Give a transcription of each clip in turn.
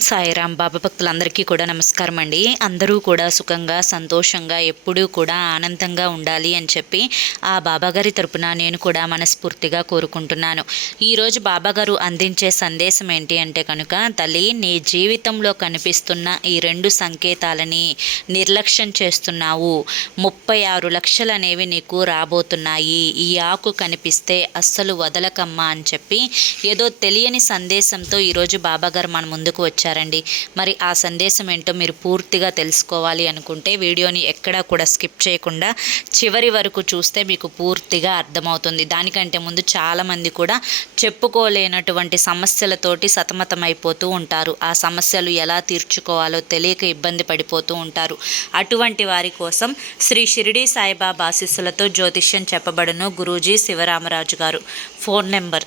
సాయిరాం బాబా భక్తులందరికీ కూడా నమస్కారం అండి. అందరూ కూడా సుఖంగా సంతోషంగా ఎప్పుడూ కూడా ఆనందంగా ఉండాలి అని చెప్పి ఆ బాబాగారి తరపున నేను కూడా మనస్ఫూర్తిగా కోరుకుంటున్నాను. ఈరోజు బాబాగారు అందించే సందేశం ఏంటి అంటే కనుక తల్లి నీ జీవితంలో కనిపిస్తున్న ఈ రెండు సంకేతాలని నిర్లక్ష్యం చేస్తున్నావు. ముప్పై ఆరు లక్షలు అనేవి నీకు రాబోతున్నాయి. ఈ ఆకు కనిపిస్తే అస్సలు వదలకమ్మా అని చెప్పి ఏదో తెలియని సందేశంతో ఈరోజు బాబాగారు మన ముందుకు చేశారండి. మరి ఆ సందేశం ఏంటో మీరు పూర్తిగా తెలుసుకోవాలి అనుకుంటే వీడియోని ఎక్కడా కూడా స్కిప్ చేయకుండా చివరి వరకు చూస్తే మీకు పూర్తిగా అర్థమవుతుంది. దానికంటే ముందు చాలామంది కూడా చెప్పుకోలేనటువంటి సమస్యలతోటి సతమతమైపోతూ ఉంటారు. ఆ సమస్యలు ఎలా తీర్చుకోవాలో తెలియక ఇబ్బంది పడిపోతూ ఉంటారు. అటువంటి వారి కోసం శ్రీ షిరిడి సాయిబాబా ఆశీస్సులతో జ్యోతిష్యం చెప్పబడును Guruji Sivaramaraju garu. Phone number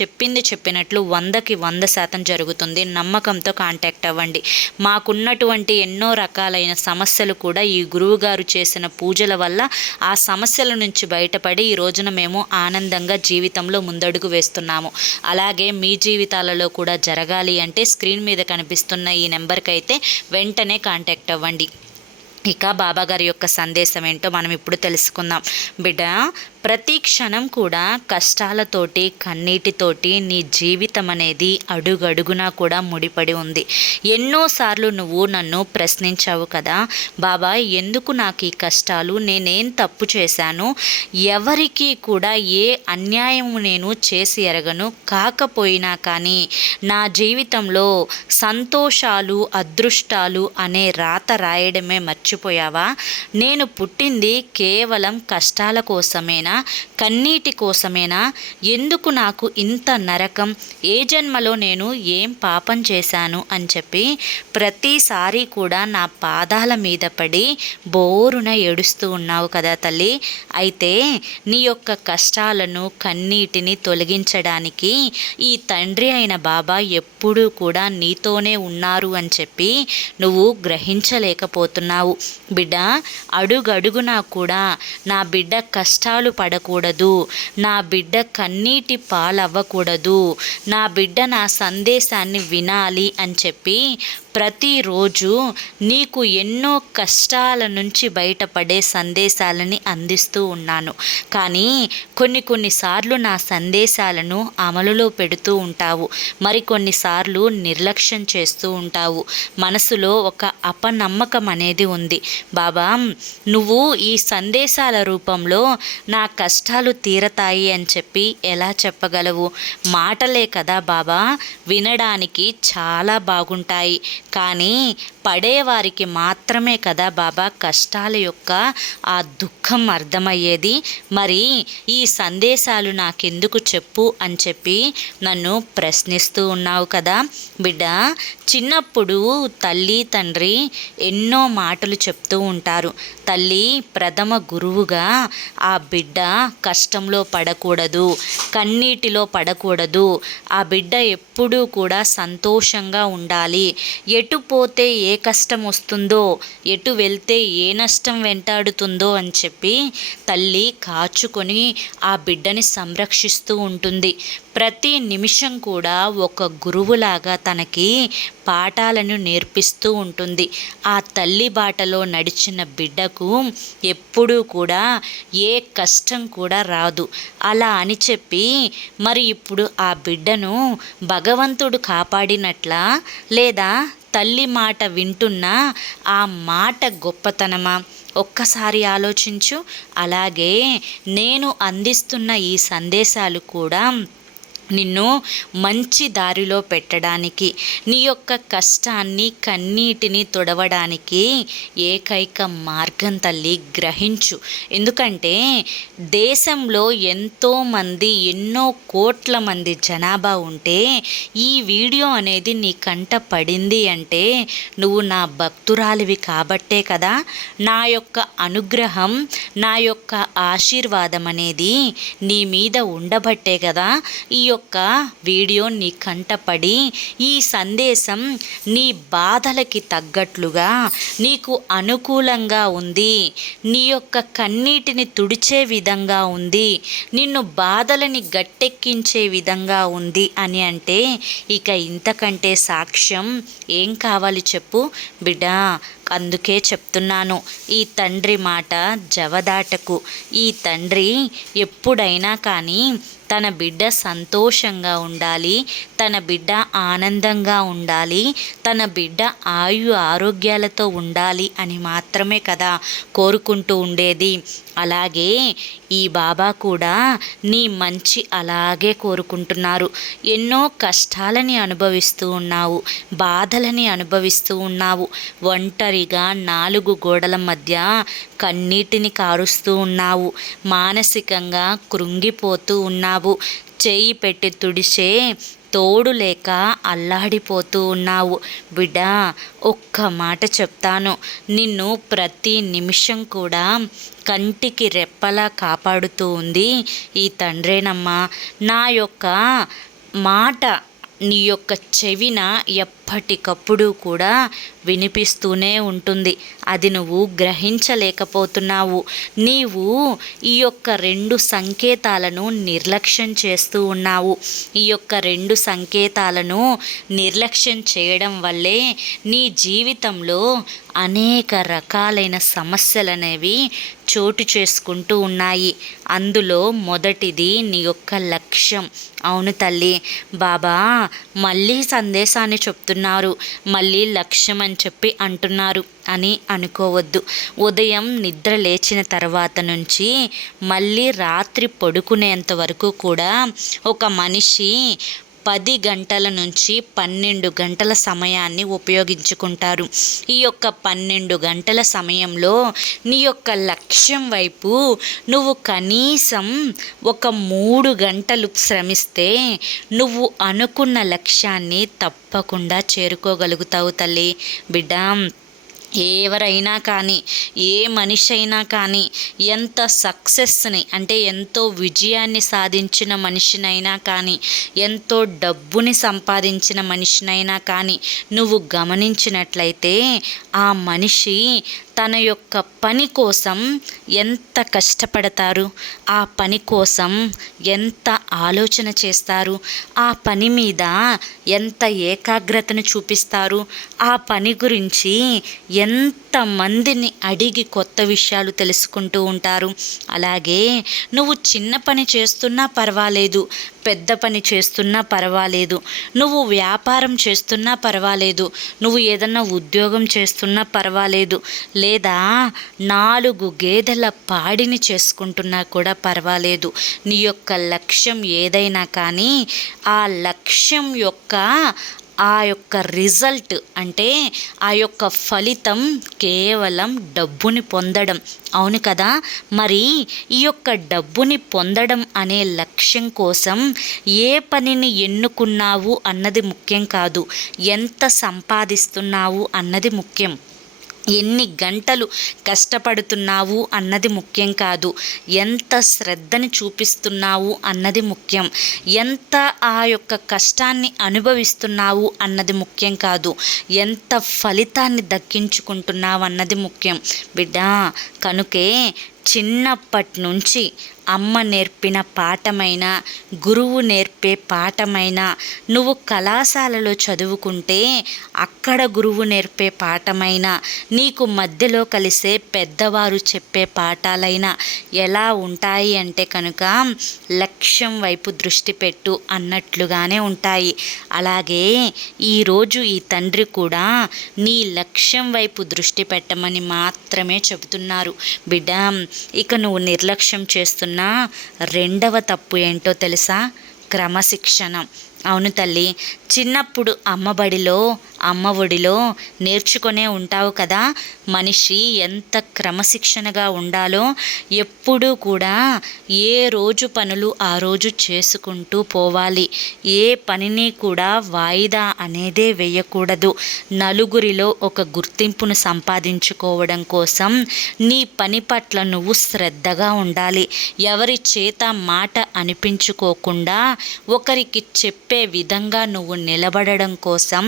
చెప్పింది చెప్పినట్లు వందకి వంద శాతం జరుగుతుంది. నమ్మకంతో కాంటాక్ట్ అవ్వండి. మాకున్నటువంటి ఎన్నో రకాలైన సమస్యలు కూడా ఈ గురువుగారు చేసిన పూజల వల్ల ఆ సమస్యల నుంచి బయటపడి ఈ రోజున మేము ఆనందంగా జీవితంలో ముందడుగు వేస్తున్నాము. అలాగే మీ జీవితాలలో కూడా జరగాలి అంటే స్క్రీన్ మీద కనిపిస్తున్న ఈ నెంబర్కి అయితే వెంటనే కాంటాక్ట్ అవ్వండి. ఇక బాబాగారి యొక్క సందేశం ఏంటో మనం ఇప్పుడు తెలుసుకుందాం. బిడ్డ ప్రతి క్షణం కూడా కష్టాలతోటి కన్నీటితోటి నీ జీవితం అనేది అడుగడుగునా కూడా ముడిపడి ఉంది. ఎన్నోసార్లు నువ్వు నన్ను ప్రశ్నించావు కదా బాబా ఎందుకు నాకు ఈ కష్టాలు? నేనేం తప్పు చేశాను? ఎవరికి కూడా ఏ అన్యాయము నేను చేసి ఎరగను? కాకపోయినా కానీ నా జీవితంలో సంతోషాలు అదృష్టాలు అనే రాత రాయడమే మర్చిపోయావా? నేను పుట్టింది కేవలం కష్టాల కోసమేనా? కన్నీటి కోసమేనా? ఎందుకు నాకు ఇంత నరకం? ఏ జన్మలో నేను ఏం పాపం చేశాను? అని చెప్పి ప్రతిసారి కూడా నా పాదాల మీద పడి బోరున ఏడుస్తూ ఉన్నావు కదా తల్లి. అయితే నీ యొక్క కష్టాలను కన్నీటిని తొలగించడానికి ఈ తండ్రి అయిన బాబా ఎప్పుడూ కూడా నీతోనే ఉన్నారు అని చెప్పి నువ్వు గ్రహించలేకపోతున్నావు. బిడ్డ అడుగడుగునా కూడా నా బిడ్డ కష్టాలు పడకూడదు. నా బిడ్డ కన్నీటి పాలవ్వకూడదు. నా బిడ్డ నా సందేశాన్ని వినాలి అని చెప్పి ప్రతిరోజు నీకు ఎన్నో కష్టాల నుంచి బయటపడే సందేశాలని అందిస్తూ ఉన్నాను. కానీ కొన్ని కొన్నిసార్లు నా సందేశాలను అమలులో పెడుతూ ఉంటావు. మరికొన్నిసార్లు నిర్లక్ష్యం చేస్తూ ఉంటావు. మనసులో ఒక అపనమ్మకం అనేది ఉంది. బాబా నువ్వు ఈ సందేశాల రూపంలో నా కష్టాలు తీరతాయి అని చెప్పి ఎలా చెప్పగలవు? మాటలే కదా బాబా వినడానికి చాలా బాగుంటాయి. కానీ పడేవారికి మాత్రమే కదా బాబా కష్టాల యొక్క ఆ దుఃఖం అర్థమయ్యేది. మరి ఈ సందేశాలు నాకెందుకు చెప్పు అని చెప్పి నన్ను ప్రశ్నిస్తూ ఉన్నావు కదా. బిడ్డ చిన్నప్పుడు తల్లి తండ్రి ఎన్నో మాటలు చెప్తూ ఉంటారు. తల్లి ప్రథమ గురువుగా ఆ బిడ్డ కష్టంలో పడకూడదు కన్నీటిలో పడకూడదు. ఆ బిడ్డ ఎప్పుడూ కూడా సంతోషంగా ఉండాలి. ఎటు పోతే ఏ కష్టం వస్తుందో ఎటు వెళ్తే ఏ నష్టం వెంటాడుతుందో అని చెప్పి తల్లి కాచుకొని ఆ బిడ్డని సంరక్షిస్తూ ఉంటుంది. ప్రతి నిమిషం కూడా ఒక గురువులాగా తనకి పాఠాలను నేర్పిస్తూ ఉంటుంది. ఆ తల్లి బాటలో నడిచిన బిడ్డకు ఎప్పుడూ కూడా ఏ కష్టం కూడా రాదు. అలా అని చెప్పి మరి ఇప్పుడు ఆ బిడ్డను భగవంతుడు కాపాడినట్లా లేదా తల్లి మాట వింటున్నా ఆ మాట గొప్పతనమా? ఒక్కసారి ఆలోచించు. అలాగే నేను అందిస్తున్న ఈ సందేశాలు కూడా నిన్ను మంచి దారిలో పెట్టడానికి నీ యొక్క కష్టాన్ని కన్నీటిని తొడవడానికి ఏకైక మార్గం తల్లి గ్రహించు. ఎందుకంటే దేశంలో ఎంతోమంది ఎన్నో కోట్ల మంది జనాభా ఉంటే ఈ వీడియో అనేది నీ కంట పడింది అంటే నువ్వు నా భక్తురాలివి కాబట్టే కదా. నా యొక్క అనుగ్రహం నా యొక్క ఆశీర్వాదం అనేది నీ మీద ఉండబట్టే కదా. ఈ యొక్క వీడియో నీ కంటపడి ఈ సందేశం నీ బాధలకి తగ్గట్లుగా నీకు అనుకూలంగా ఉంది. నీ యొక్క కన్నీటిని తుడిచే విధంగా ఉంది. నిన్ను బాధలని గట్టెక్కించే విధంగా ఉంది అని అంటే ఇక ఇంతకంటే సాక్ష్యం ఏం కావాలి చెప్పు? బిడ్డా అందుకే చెప్తున్నాను ఈ తండ్రి మాట జవదాటకు. ఈ తండ్రి ఎప్పుడైనా కానీ తన బిడ్డ సంతోషంగా ఉండాలి తన బిడ్డ ఆనందంగా ఉండాలి తన బిడ్డ ఆయు ఆరోగ్యాలతో ఉండాలి అని మాత్రమే కదా కోరుకుంటూ ఉండేది. అలాగే ఈ బాబా కూడా నీ మంచి అలాగే కోరుకుంటున్నారు. ఎన్నో కష్టాలని అనుభవిస్తూ ఉన్నావు బాధలని అనుభవిస్తూ ఉన్నావు. ఒంటరిగా నాలుగు గోడల మధ్య కన్నీటిని కారుస్తూ ఉన్నావు. మానసికంగా కృంగిపోతూ ఉన్నావు. చేయి పెట్టి తుడిచే తోడు లేక అల్లాడిపోతూ ఉన్నావు. బిడ్డా ఒక్క మాట చెప్తాను. నిన్ను ప్రతి నిమిషం కూడా కంటికి రెప్పలా కాపాడుతూ ఉంది ఈ తండ్రేనమ్మా. నా యొక్క మాట నీ యొక్క చెవిన ఎప్పటికప్పుడు కూడా వినిపిస్తూనే ఉంటుంది. అది నువ్వు గ్రహించలేకపోతున్నావు. నీవు ఈ యొక్క రెండు సంకేతాలను నిర్లక్ష్యం చేస్తూ ఉన్నావు. ఈ యొక్క రెండు సంకేతాలను నిర్లక్ష్యం చేయడం వల్లే నీ జీవితంలో అనేక రకాలైన సమస్యలు అనేవి చోటు చేసుకుంటూ ఉన్నాయి. అందులో మొదటిది నీ యొక్క లక్ష్యం. అవును తల్లి. బాబా మళ్ళీ సందేశాన్ని అంటున్నారు మళ్ళీ లక్ష్యం అని చెప్పి అంటున్నారు. అని అనుకోవద్దు. ఉదయం నిద్ర లేచిన తర్వాత నుంచి మళ్ళీ రాత్రి పడుకునేంత వరకు కూడా ఒక మనిషి పది గంటల నుంచి పన్నెండు గంటల సమయాన్ని ఉపయోగించుకుంటారు. ఈ యొక్క పన్నెండు గంటల సమయంలో నీ యొక్క లక్ష్యం వైపు నువ్వు కనీసం ఒక మూడు గంటలు శ్రమిస్తే నువ్వు అనుకున్న లక్ష్యాన్ని తప్పకుండా చేరుకోగలుగుతావు తల్లి. బిడ్డ ఎవరైనా కానీ ఏ మనిషి అయినా కానీ ఎంత సక్సెస్ని అంటే ఎంతో విజయాన్ని సాధించిన మనిషినైనా కానీ ఎంతో డబ్బుని సంపాదించిన మనిషినైనా కానీ నువ్వు గమనించినట్లయితే ఆ మనిషి తన యొక్క పని కోసం ఎంత కష్టపడతారు? ఆ పని కోసం ఎంత ఆలోచన చేస్తారు? ఆ పని మీద ఎంత ఏకాగ్రతను చూపిస్తారు? ఆ పని గురించి ఎంతమందిని అడిగి కొత్త విషయాలు తెలుసుకుంటూ ఉంటారు? అలాగే నువ్వు చిన్న పని చేస్తున్నా పర్వాలేదు పెద్ద పని చేస్తున్నా పర్వాలేదు నువ్వు వ్యాపారం చేస్తున్నా పర్వాలేదు నువ్వు ఏదన్నా ఉద్యోగం చేస్తున్నా పర్వాలేదు లేదా నాలుగు గేదెల పాడిని చేసుకుంటున్నా కూడా పర్వాలేదు. నీ యొక్క లక్ష్యం ఏదైనా కానీ ఆ లక్ష్యం యొక్క ఆ యొక్క రిజల్ట్ అంటే ఆ యొక్క ఫలితం కేవలం డబ్బుని పొందడం. అవును కదా? మరి ఈ యొక్క డబ్బుని పొందడం అనే లక్ష్యం కోసం ఏ పనిని ఎన్నుకున్నావు అన్నది ముఖ్యం కాదు. ఎంత సంపాదిస్తున్నావు అన్నది ముఖ్యం. ఎన్ని గంటలు కష్టపడుతున్నావు అన్నది ముఖ్యం కాదు. ఎంత శ్రద్ధని చూపిస్తున్నావు అన్నది ముఖ్యం. ఎంత ఆ యొక్క కష్టాన్ని అనుభవిస్తున్నావు అన్నది ముఖ్యం కాదు. ఎంత ఫలితాన్ని దక్కించుకుంటున్నావు అన్నది ముఖ్యం. బిడ్డా కనుకే చిన్నప్పటి నుంచి అమ్మ నేర్పిన పాఠమైన గురువు నేర్పే పాఠమైన నువ్వు కళాశాలలో చదువుకుంటే అక్కడ గురువు నేర్పే పాఠమైన నీకు మధ్యలో కలిసే పెద్దవారు చెప్పే పాఠాలైనా ఎలా ఉంటాయి అంటే కనుక లక్ష్యం వైపు దృష్టి పెట్టు అన్నట్లుగానే ఉంటాయి. అలాగే ఈరోజు ఈ తండ్రి కూడా నీ లక్ష్యం వైపు దృష్టి పెట్టమని మాత్రమే చెబుతున్నారు. బిడ్డ ఇక నువ్వు నిర్లక్ష్యం చేస్తున్న రెండవ తప్పు ఏంటో తెలుసా? క్రమశిక్షణ. అవును తల్లి చిన్నప్పుడు అమ్మబడిలో అమ్మ ఒడిలో నేర్చుకునే ఉంటావు కదా. మనిషి ఎంత క్రమశిక్షణగా ఉండాలో ఎప్పుడూ కూడా ఏ రోజు పనులు ఆ రోజు చేసుకుంటూ పోవాలి. ఏ పనిని కూడా వాయిదా అనేదే వేయకూడదు. నలుగురిలో ఒక గుర్తింపును సంపాదించుకోవడం కోసం నీ పని పట్ల నువ్వు శ్రద్ధగా ఉండాలి. ఎవరి చేత మాట అనిపించుకోకుండా ఒకరికి చెప్పి చెప్పే విధంగా నువ్వు నిలబడడం కోసం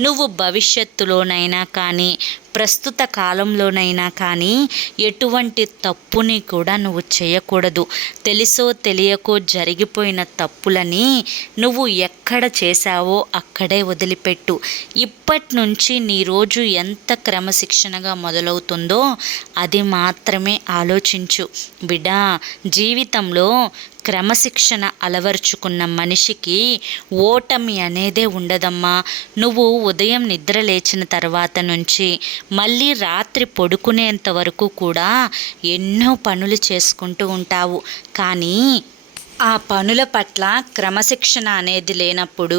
నువ్వు భవిష్యత్తులోనైనా కానీ ప్రస్తుత కాలంలోనైనా కానీ ఎటువంటి తప్పుని కూడా నువ్వు చేయకూడదు. తెలుసో తెలియకో జరిగిపోయిన తప్పులని నువ్వు ఎక్కడ చేశావో అక్కడే వదిలిపెట్టు. ఇప్పటి నుంచి నీ రోజు ఎంత క్రమశిక్షణగా మొదలవుతుందో అది మాత్రమే ఆలోచించు. బిడ్డా జీవితంలో క్రమశిక్షణ అలవర్చుకున్న మనిషికి ఓటమి అనేదే ఉండదమ్మా. నువ్వు ఉదయం నిద్ర లేచిన తర్వాత నుంచి మళ్ళీ రాత్రి పడుకునేంత వరకు కూడా ఎన్నో పనులు చేసుకుంటూ ఉంటావు. కానీ ఆ పనుల పట్ల క్రమశిక్షణ అనేది లేనప్పుడు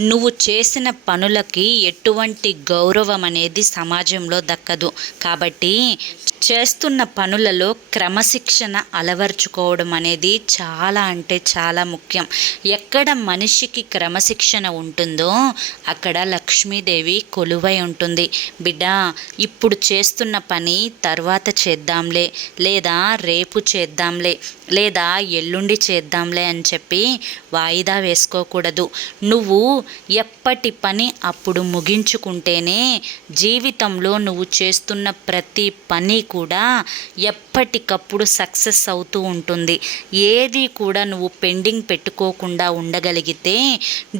నువ్వు చేసిన పనులకి ఎటువంటి గౌరవం అనేది సమాజంలో దక్కదు. కాబట్టి చేస్తున్న పనులలో క్రమశిక్షణ అలవర్చుకోవడం అనేది చాలా అంటే చాలా ముఖ్యం. ఎక్కడ మనిషికి క్రమశిక్షణ ఉంటుందో అక్కడ లక్ష్మీదేవి కొలువై ఉంటుంది. బిడ్డ ఇప్పుడు చేస్తున్న పని తర్వాత చేద్దాంలే. లేదా రేపు చేద్దాంలే. లేదా ఎల్లుండి చేద్దాం చేద్దాంలే అని చెప్పి వాయిదా వేసుకోకూడదు. నువ్వు ఎప్పటి పని అప్పుడు ముగించుకుంటేనే జీవితంలో నువ్వు చేస్తున్న ప్రతి పని కూడా ఎప్పటికప్పుడు సక్సెస్ అవుతూ ఉంటుంది. ఏది కూడా నువ్వు పెండింగ్ పెట్టుకోకుండా ఉండగలిగితే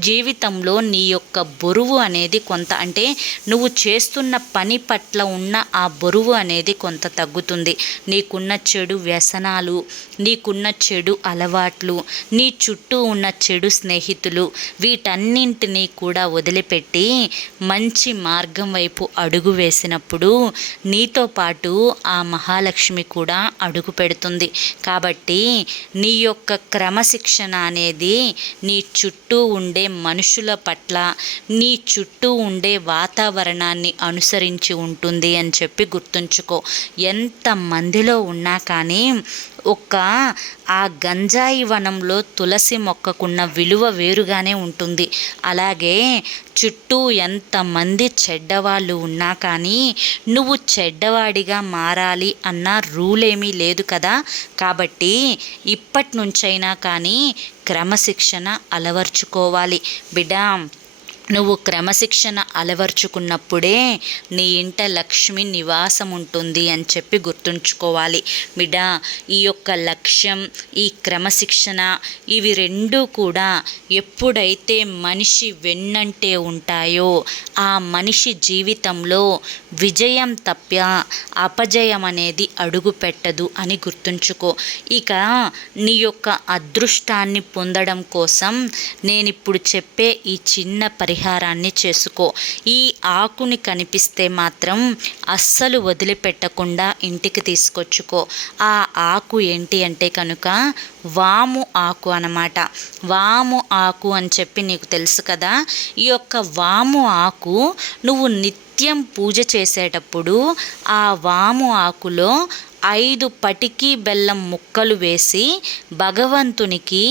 జీవితంలో నీ యొక్క బరువు అనేది కొంత అంటే నువ్వు చేస్తున్న పని పట్ల ఉన్న ఆ బరువు అనేది కొంత తగ్గుతుంది. నీకున్న చెడు వ్యసనాలు నీకున్న చెడు అలవాట్లు నీ చుట్టూ ఉన్న చెడు స్నేహితులు వీటన్నింటినీ కూడా వదిలిపెట్టి మంచి మార్గం వైపు అడుగు వేసినప్పుడు నీతో పాటు ఆ మహాలక్ష్మి కూడా అడుగు పెడుతుంది. కాబట్టి నీ యొక్క క్రమశిక్షణ అనేది నీ చుట్టూ ఉండే మనుషుల పట్ల నీ చుట్టూ ఉండే వాతావరణాన్ని అనుసరించి ఉంటుంది అని చెప్పి గుర్తుంచుకో. ఎంత మందిలో ఉన్నా కానీ ఒక్క ఆ గంజాయి వనంలో తులసి మొక్కకున్న విలువ వేరుగానే ఉంటుంది. అలాగే చుట్టూ ఎంతమంది చెడ్డవాళ్ళు ఉన్నా కానీ నువ్వు చెడ్డవాడిగా మారాలి అన్న రూల్ ఏమీ లేదు కదా. కాబట్టి ఇప్పటి నుంచైనా కానీ క్రమశిక్షణ అలవర్చుకోవాలి. బిడ్డ నువ్వు క్రమశిక్షణ అలవర్చుకున్నప్పుడే నీ ఇంట లక్ష్మి నివాసం ఉంటుంది అని చెప్పి గుర్తుంచుకోవాలి. బిడా ఈ యొక్క లక్ష్యం ఈ క్రమశిక్షణ ఇవి రెండూ కూడా ఎప్పుడైతే మనిషి వెన్నంటే ఉంటాయో ఆ మనిషి జీవితంలో విజయం తప్ప అపజయం అనేది అడుగు పెట్టదు అని గుర్తుంచుకో. ఇక నీ యొక్క అదృష్టాన్ని పొందడం కోసం నేను ఇప్పుడు చెప్పే ఈ చిన్న పరి పరిహారాన్ని చేసుకో. ఈ ఆకుని కనిపిస్తే మాత్రం అస్సలు వదిలిపెట్టకుండా ఇంటికి తీసుకొచ్చుకో. ఆ ఆకు ఏంటి అంటే కనుక వాము ఆకు అన్నమాట. వాము ఆకు అని చెప్పి నీకు తెలుసు కదా? ఈ యొక్క వాము ఆకు నువ్వు నిత్యం పూజ చేసేటప్పుడు ఆ వాము ఆకులో ఐదు పటికి బెల్లం ముక్కలు వేసి భగవంతునికి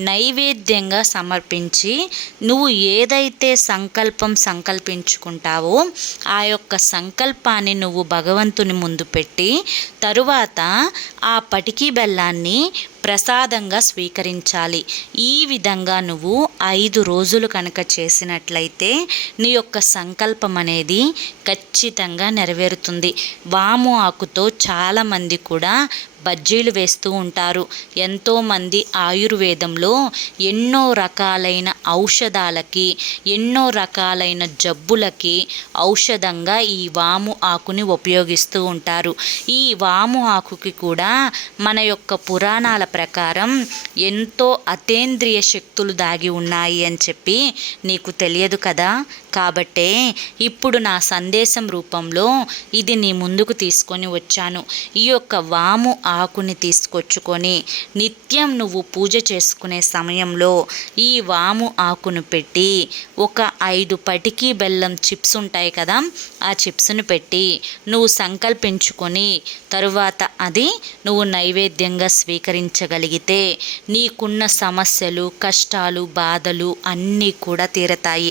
నైవేద్యంగా సమర్పించి నువ్వు ఏదైతే సంకల్పం సంకల్పించుకుంటావో ఆ యొక్క సంకల్పాన్ని నువ్వు భగవంతుని ముందు పెట్టి తరువాత ఆ పటికి బెల్లాన్ని ప్రసాదంగా స్వీకరించాలి. ఈ విధంగా నువ్వు ఐదు రోజులు కనుక చేసినట్లయితే నీ యొక్క సంకల్పం అనేది ఖచ్చితంగా నెరవేరుతుంది. వాము ఆకుతో చాలామంది కూడా బజ్జీలు వేస్తూ ఉంటారు. ఎంతోమంది ఆయుర్వేదంలో ఎన్నో రకాలైన ఔషధాలకి ఎన్నో రకాలైన జబ్బులకి ఔషధంగా ఈ వాము ఆకుని ఉపయోగిస్తూ ఉంటారు. ఈ వాము ఆకుకి కూడా మన యొక్క పురాణాల ప్రకారం ఎంతో అతేంద్రియ శక్తులు దాగి ఉన్నాయి అని చెప్పి నీకు తెలియదు కదా? కాబట్టే ఇప్పుడు నా సందేశం రూపంలో ఇది నీ ముందుకు తీసుకొని వచ్చాను. ఈ యొక్క వాము ఆకుని తీసుకొచ్చుకొని నిత్యం నువ్వు పూజ చేసుకునే సమయంలో ఈ వాము ఆకును పెట్టి ఒక ఐదు పటికి బెల్లం చిప్స్ ఉంటాయి కదా ఆ చిప్స్ను పెట్టి నువ్వు సంకల్పించుకొని తరువాత అది నువ్వు నైవేద్యంగా స్వీకరించగలిగితే నీకున్న సమస్యలు కష్టాలు బాధలు అన్నీ కూడా తీరతాయి.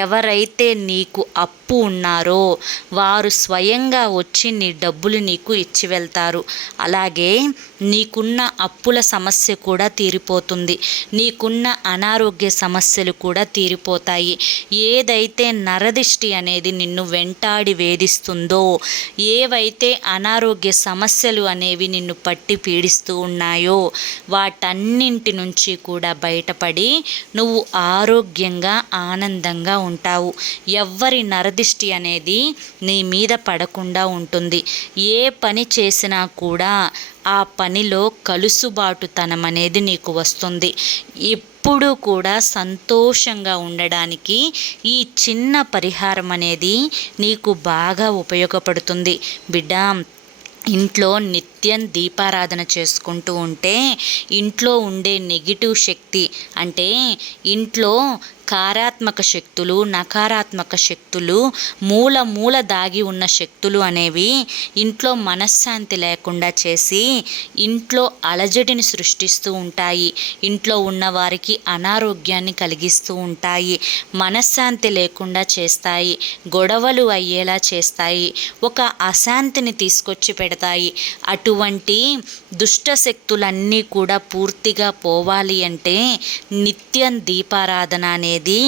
ఎవరైతే అయితే నీకు అప్పు ఉన్నారో వారు స్వయంగా వచ్చి నీ డబ్బులు నీకు ఇచ్చి వెళ్తారు. అలాగే నీకున్న అప్పుల సమస్య కూడా తీరిపోతుంది. నీకున్న అనారోగ్య సమస్యలు కూడా తీరిపోతాయి. ఏదైతే నరదిష్టి అనేది నిన్ను వెంటాడి వేధిస్తుందో ఏవైతే అనారోగ్య సమస్యలు అనేవి నిన్ను పట్టి పీడిస్తూ ఉన్నాయో వాటన్నింటి నుంచి కూడా బయటపడి నువ్వు ఆరోగ్యంగా ఆనందంగా ఉంటావు. ఎవ్వరి నరదిష్టి అనేది నీ మీద పడకుండా ఉంటుంది. ఏ పని చేసినా కూడా ఆ పనిలో కలుసుబాటుతనం అనేది నీకు వస్తుంది. ఎప్పుడూ కూడా సంతోషంగా ఉండడానికి ఈ చిన్న పరిహారం అనేది నీకు బాగా ఉపయోగపడుతుంది. బిడ్డ ఇంట్లో నిత్యం దీపారాధన చేసుకుంటూ ఉంటే ఇంట్లో ఉండే నెగిటివ్ శక్తి అంటే ఇంట్లో కారాత్మక శక్తులు నకారాత్మక శక్తులు మూల మూల దాగి ఉన్న శక్తులు అనేవి ఇంట్లో మనశ్శాంతి లేకుండా చేసి ఇంట్లో అలజడిని సృష్టిస్తూ ఉంటాయి. ఇంట్లో ఉన్న వారికి అనారోగ్యాన్ని కలిగిస్తూ ఉంటాయి. మనశ్శాంతి లేకుండా చేస్తాయి. గొడవలు అయ్యేలా చేస్తాయి. ఒక అశాంతిని తీసుకొచ్చి పెడతాయి. అటువంటి దుష్ట శక్తులన్నీ కూడా పూర్తిగా పోవాలి అంటే నిత్యం దీపారాధన అనేది అనేది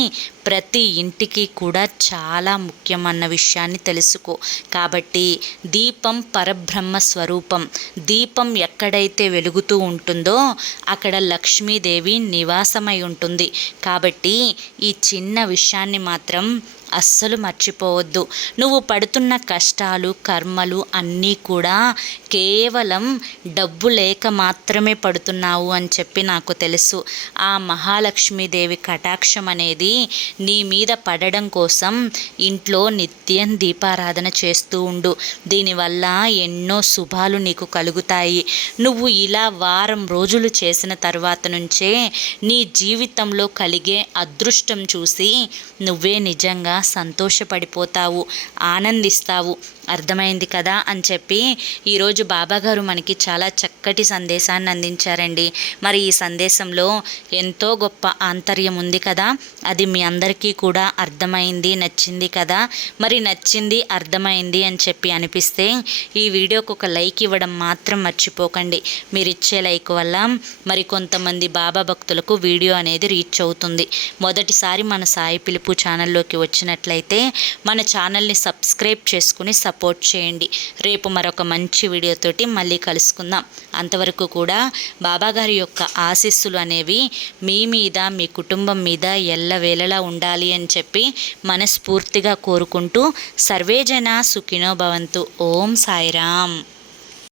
ప్రతి ఇంటికి కూడా చాలా ముఖ్యం అన్న విషయాన్ని తెలుసుకో. కాబట్టి దీపం పరబ్రహ్మ స్వరూపం. దీపం ఎక్కడైతే వెలుగుతూ ఉంటుందో అక్కడ లక్ష్మీదేవి నివాసమై ఉంటుంది. కాబట్టి ఈ చిన్న విషయాన్ని మాత్రం అస్సలు మర్చిపోవద్దు. నువ్వు పడుతున్న కష్టాలు కర్మలు అన్నీ కూడా కేవలం డబ్బు లేక మాత్రమే పడుతున్నావు అని చెప్పి నాకు తెలుసు. ఆ మహాలక్ష్మీదేవి కటాక్షం అనేది నీ మీద పడడం కోసం ఇంట్లో నిత్యం దీపారాధన చేస్తూ ఉండు. దీనివల్ల ఎన్నో శుభాలు నీకు కలుగుతాయి. నువ్వు ఇలా వారం రోజులు చేసిన తర్వాత నుంచే నీ జీవితంలో కలిగే అదృష్టం చూసి నువ్వే నిజంగా సంతోషపడిపోతావు ఆనందిస్తావు. అర్థమైంది కదా అని చెప్పి ఈరోజు బాబాగారు మనకి చాలా చక్కటి సందేశాన్ని అందించారండి. మరి ఈ సందేశంలో ఎంతో గొప్ప ఆంతర్యం ఉంది కదా. అది మీ అందరికీ కూడా అర్థమైంది నచ్చింది కదా. మరి నచ్చింది అర్థమైంది అని చెప్పి అనిపిస్తే ఈ వీడియోకి ఒక లైక్ ఇవ్వడం మాత్రం మర్చిపోకండి. మీరు ఇచ్చే లైక్ వల్ల మరి కొంతమంది బాబా భక్తులకు వీడియో అనేది రీచ్ అవుతుంది. మొదటిసారి మన సాయి పిలుపు ఛానల్లోకి వచ్చినట్లయితే మన ఛానల్ని సబ్స్క్రైబ్ చేసుకుని సపోర్ట్ చేయండి. రేపు మరొక మంచి వీడియోతోటి మళ్ళీ కలుసుకుందాం. అంతవరకు కూడా బాబాగారి యొక్క ఆశీస్సులు అనేవి మీ మీద మీ కుటుంబం మీద ఎల్లవేళలా ఉండాలి అని చెప్పి మనస్ఫూర్తిగా కోరుకుంటూ సర్వేజన సుఖినో భవంతు. ఓం సాయిరామ్.